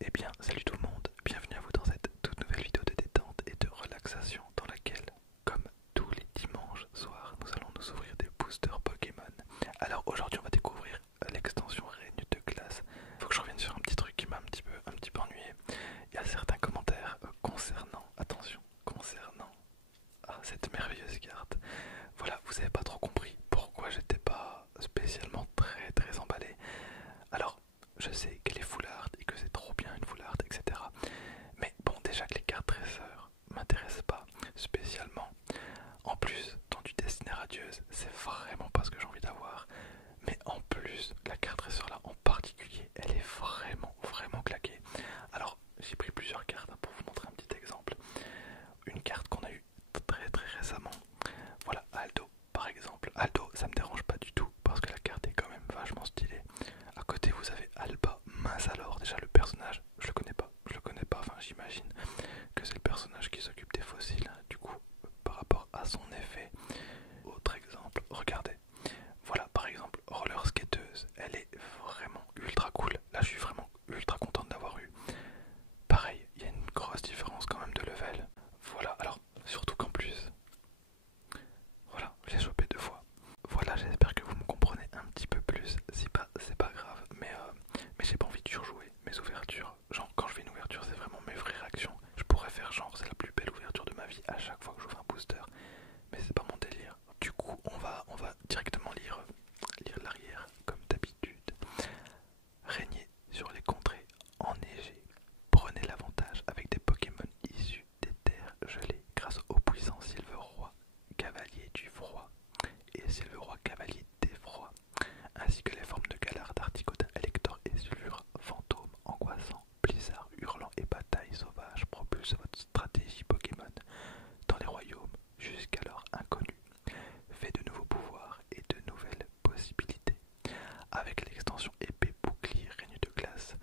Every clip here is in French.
Eh bien, salut tout le monde, bienvenue à vous dans cette toute nouvelle vidéo de détente et de relaxation dans laquelle, comme tous les dimanches soirs, nous allons nous ouvrir des boosters Pokémon. Alors aujourd'hui on va découvrir l'extension Règne de glace. Faut que je revienne sur un petit truc qui m'a un petit peu ennuyé. Il y a certains commentaires concernant, attention, concernant cette merveilleuse carte. Voilà, vous avez pas trop compris pourquoi j'étais pas spécialement très emballé. Alors, je sais qu'elle est foularde et que c'est trop bien une foularde, etc. Mais bon, déjà que les cartes dresseurs m'intéressent pas spécialement. En plus, dans du Destiné Radieuse, c'est vraiment pas ce que j'ai envie d'avoir. Mais en plus, la carte dresseur là en particulier, elle est vraiment claquée. Alors, j'ai pris plusieurs cartes pour vous montrer un petit exemple. Une carte qu'on a eue très récemment. Voilà, Aldo par exemple. Aldo, ça me dérange pas du tout parce que la carte est quand même vachement stylée. À côté, vous avez Alba, mince alors. Déjà, le personnage, je le connais pas, enfin, j'imagine que c'est le personnage qui s'occupe des fossiles. Du coup, par rapport à son effet, autre exemple, regardez. Voilà, par exemple, Roller Skateuse, elle est vraiment ultra cool. Là, je suis vraiment ultra contente d'avoir eu. Pareil, il y a une grosse différence quand même de level. Voilà, alors, surtout qu'en plus, voilà, j'ai chopé 2 fois. Voilà, j'espère que vous me comprenez un petit peu plus. Si pas, c'est pas grave. Mais j'ai pas envie de surjouer mes ouvertures. Genre, quand je fais une ouverture, c'est vraiment mes vraies réactions. Je pourrais faire genre, c'est la plus belle ouverture de ma vie à chaque fois que j'ouvre un booster. Mais c'est pas mon délire. Du coup, on va directement lire l'arrière, comme d'habitude. Régnez sur les contrées enneigées. Prenez l'avantage avec des Pokémon issus des terres gelées grâce au puissant Sylve-Roi, cavalier du froid, et Sylve-Roi, cavalier des froids, ainsi que les formes de Galar, d'Articotin, Elector et Sulfure, fantôme, angoissant, blizzard, hurlant et bataille sauvage propulse votre stratégie Pokémon dans les royaumes jusqu'alors inconnus, fait de nouveaux pouvoirs et de nouvelles possibilités. Avec l'extension épée bouclier règne de glace,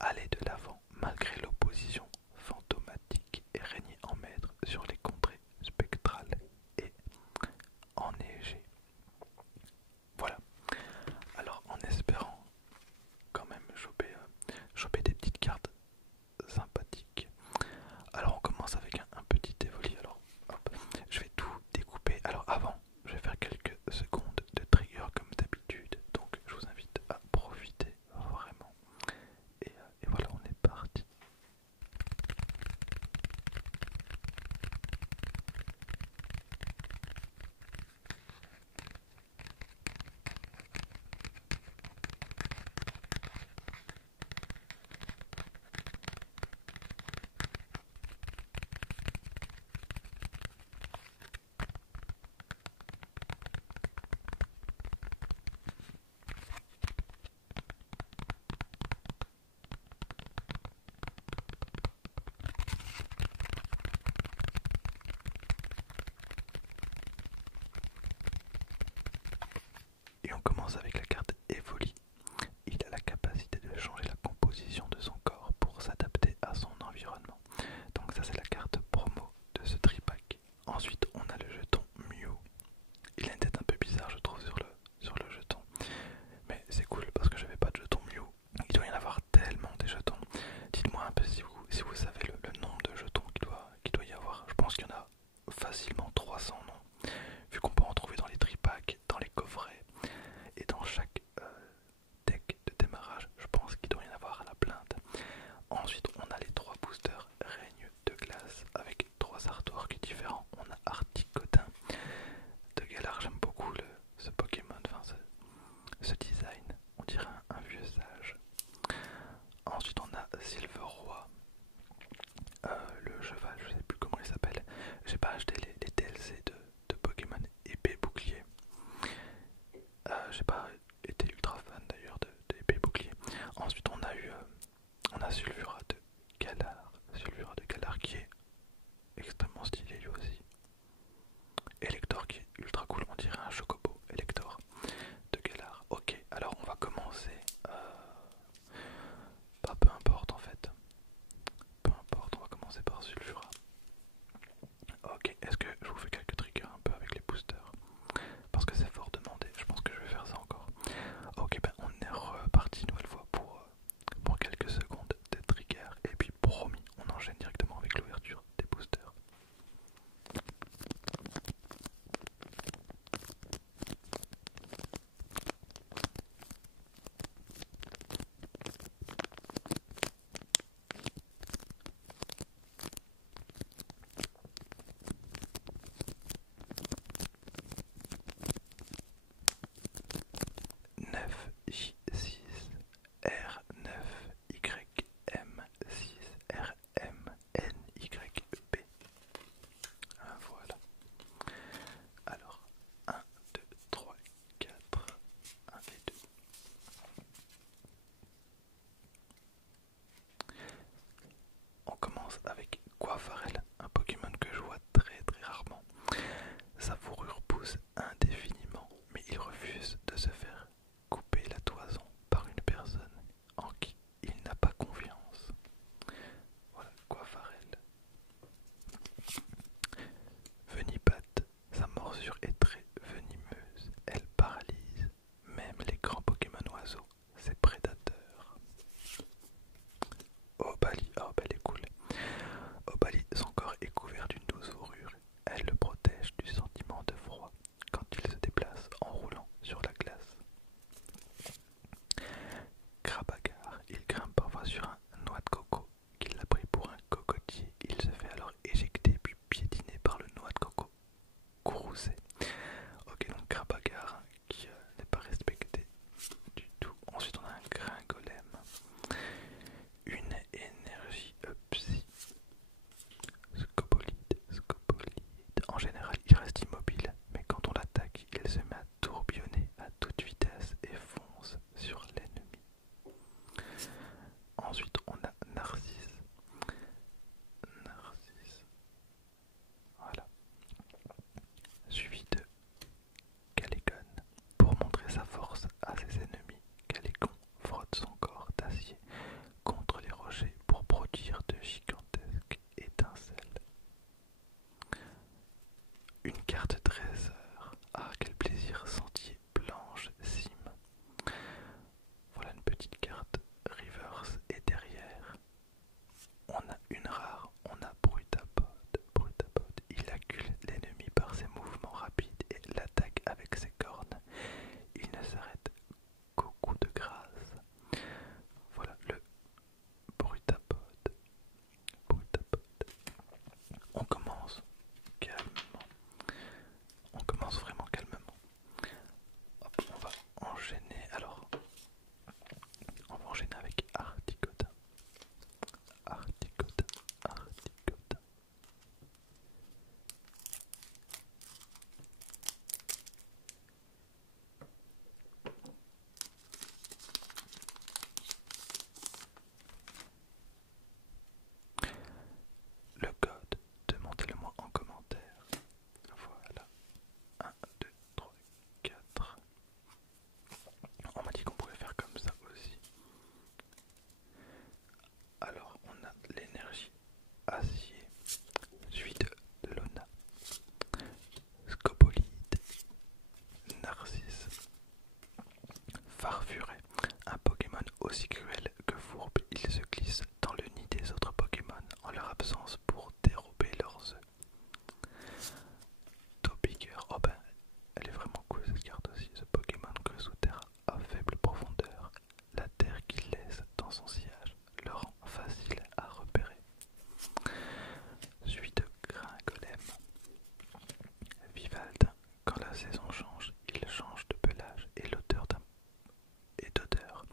allez de l'avant malgré l'opposition fantomatique et régnez en maître sur les contrées spectrales et enneigées. Voilà. Alors en espérant quand même choper des petites cartes sympathiques. Alors on commence avec un petit évoli. Alors hop, je vais tout découper. Alors avant, je vais faire quelques secondes de trigger comme d'habitude. Donc je vous invite à profiter vraiment. Et voilà, on est parti. Et on commence avec la carte Evoli. Il a la capacité de changer la composition de son corps pour s'adapter à son environnement. Donc ça c'est la carte promo de ce tripack. Ensuite on a le jeton Mew. Il a une tête un peu bizarre je trouve sur le jeton. Mais c'est cool parce que j'avais pas de jeton Mew. Il doit y en avoir tellement des jetons. Dites-moi un peu si vous savez le nombre de jetons qu'il doit y avoir. Je pense qu'il y en a facilement 300 non. Vu qu'on peut en trouver dans les tripacks, dans les coffrets et dans chaque deck de démarrage, je pense qu'il doit y en avoir à la plainte. Ensuite, on a les 3 boosters règne de glace avec 3 artworks différents. On a Articotin de Galar, j'aime beaucoup ce Pokémon, enfin ce design, on dirait un vieux sage. Ensuite, on a Sylve-Roi, le cheval, je sais plus comment il s'appelle. J'ai pas acheté les DLC de Pokémon épée bouclier. J'ai pas été ultra fan d'ailleurs de épée bouclier. Ensuite on a Sulfura de Galar qui est extrêmement stylé lui aussi. Elector qui est ultra cool, on dirait un chocobo. Elector de Galar. Ok, alors on va commencer. Peu importe en fait. Peu importe, on va commencer par Sulfura. Ok, est-ce que je vous fais quelques triggers un peu avec les boosters? Parce que c'est fort demandé, je pense que je vais faire ça encore. Ok, ben on est reparti une nouvelle fois pour quelques secondes de trigger. commence avec Quafarel, un Pokémon que je vois très très rarement. Sa fourrure pousse indéfiniment, mais il refuse de se faire couper la toison par une personne en qui il n'a pas confiance. Voilà, Quafarel. Venipat, sa morsure est très venimeuse. Elle paralyse même les grands Pokémon oiseaux, ses prédateurs. Obali, oh bah elle est cool. Obali, son corps est couvert d'une douce fourrure. Elle le protège du sentiment de froid quand il se déplace en roulant sur la glace. Krabagar, il grimpe parfois sur un noix de coco qu'il a pris pour un cocotier. Il se fait alors éjecter puis piétiner par le noix de coco courroucé. Ok, donc Krabagar qui n'est pas respecté du tout. Ensuite on a un Gringolem, une énergie psy. Scopolite. En général, il reste immobile, mais quand on l'attaque, il se met à tourbillonner à toute vitesse et fonce sur l'ennemi. Ensuite, on a Narcisse. Voilà. Suivi de Calécon. Pour montrer sa force à ses ennemis, Calécon frotte son corps d'acier contre les rochers pour produire de gigantesques étincelles. Une carte trésor. Ah, quel plaisir, sentier blanche cime. Voilà une petite carte reverse et derrière. On a une rare, on a Brutapod. Il accule l'ennemi par ses mouvements rapides et l'attaque avec ses cornes. Il ne s'arrête qu'au coup de grâce. Voilà le Brutapod. On commence calmement. On commence vraiment calmement. Hop, on va enchaîner. Alors, on va enchaîner avec Articotin. Articotin. Le code, demandez-le-moi en commentaire. Voilà. 1, 2, 3, 4. On m'a dit qu'on pouvait faire comme ça aussi. Alors, on a l'énergie acier, suivi de Lona, Scopolite, Narcisse, Farfuret, un Pokémon aussi cruel que fourbe. Il se glisse dans le nid des autres Pokémon en leur absence pour dérober leurs œufs. Topiger, oh ben, elle est vraiment cool cette carte aussi. Ce Pokémon creux sous terre à faible profondeur. La terre qu'il laisse dans son sillage le rend facile à repérer. Suite de Gringolem. Vivald, quand la saison change, il change de pelage et d'odeur.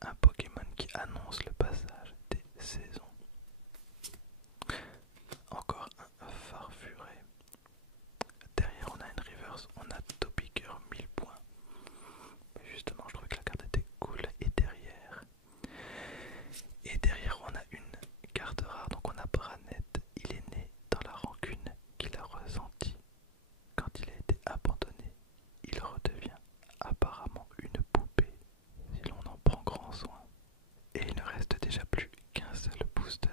Un Pokémon qui annonce le passage des saisons. Encore un Farfuret. Derrière on a une reverse, on a Topiger 1000 points. Justement je trouvais que la carte était cool. Et derrière on a une carte rare, donc on a Branette. Il est né dans la rancune qu'il a ressentie quand il a été abandonné. Il redevient apparemment une poupée si l'on en prend grand soin. Et il ne reste déjà plus qu'un seul booster.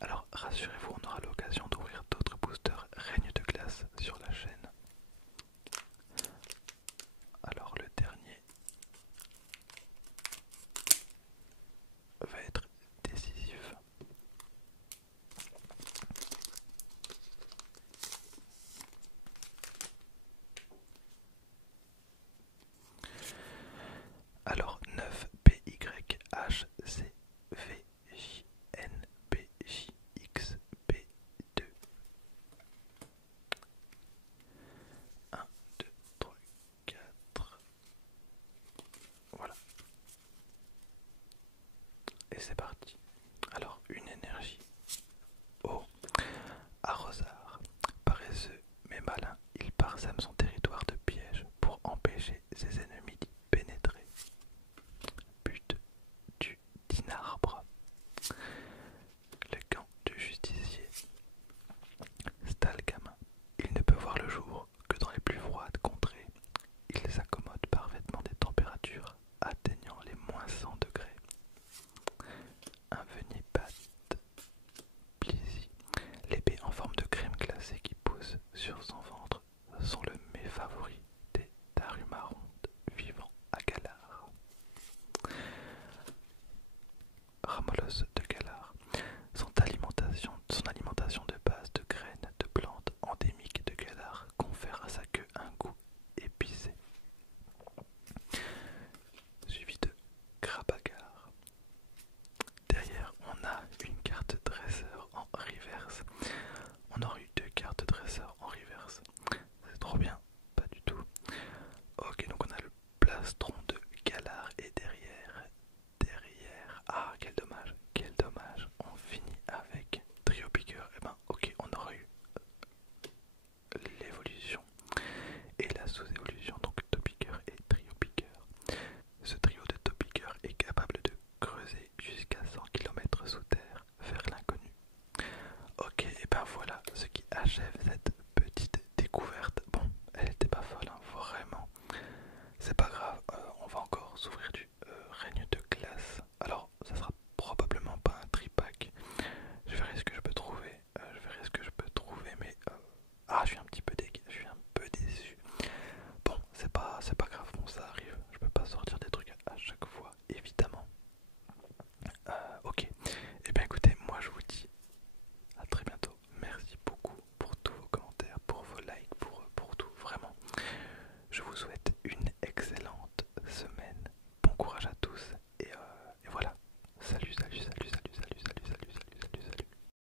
Alors rassurez-vous, on aura l'occasion d'ouvrir d'autres boosters Règne de glace sur la chaîne. Alors le dernier va être décisif. Alors 9 PYHC VJNBJXB2. 1, 2, 3, 4. Voilà. Et c'est parti. Alors une énergie. Oh, Arrosard. Paresseux mais malin, il parsème son territoire de pièges pour empêcher ses ennemis d'y pénétrer. But du Dinarbre. Le gant de justice reverse. On aurait eu 2 cartes dresseurs en reverse. C'est trop bien, pas du tout. Ok, donc on a le plastron de Galar et derrière. Ah, quel dommage. On finit avec Trio Piqueur. Et ben, ok, on aurait eu l'évolution et la sous-évolution, donc Topiqueur et Trio Piqueur. Ce trio de Topiqueur est capable de creuser jusqu'à 100 km sous terre vers l'inconnu. Ok, et ben voilà ce qui achève cette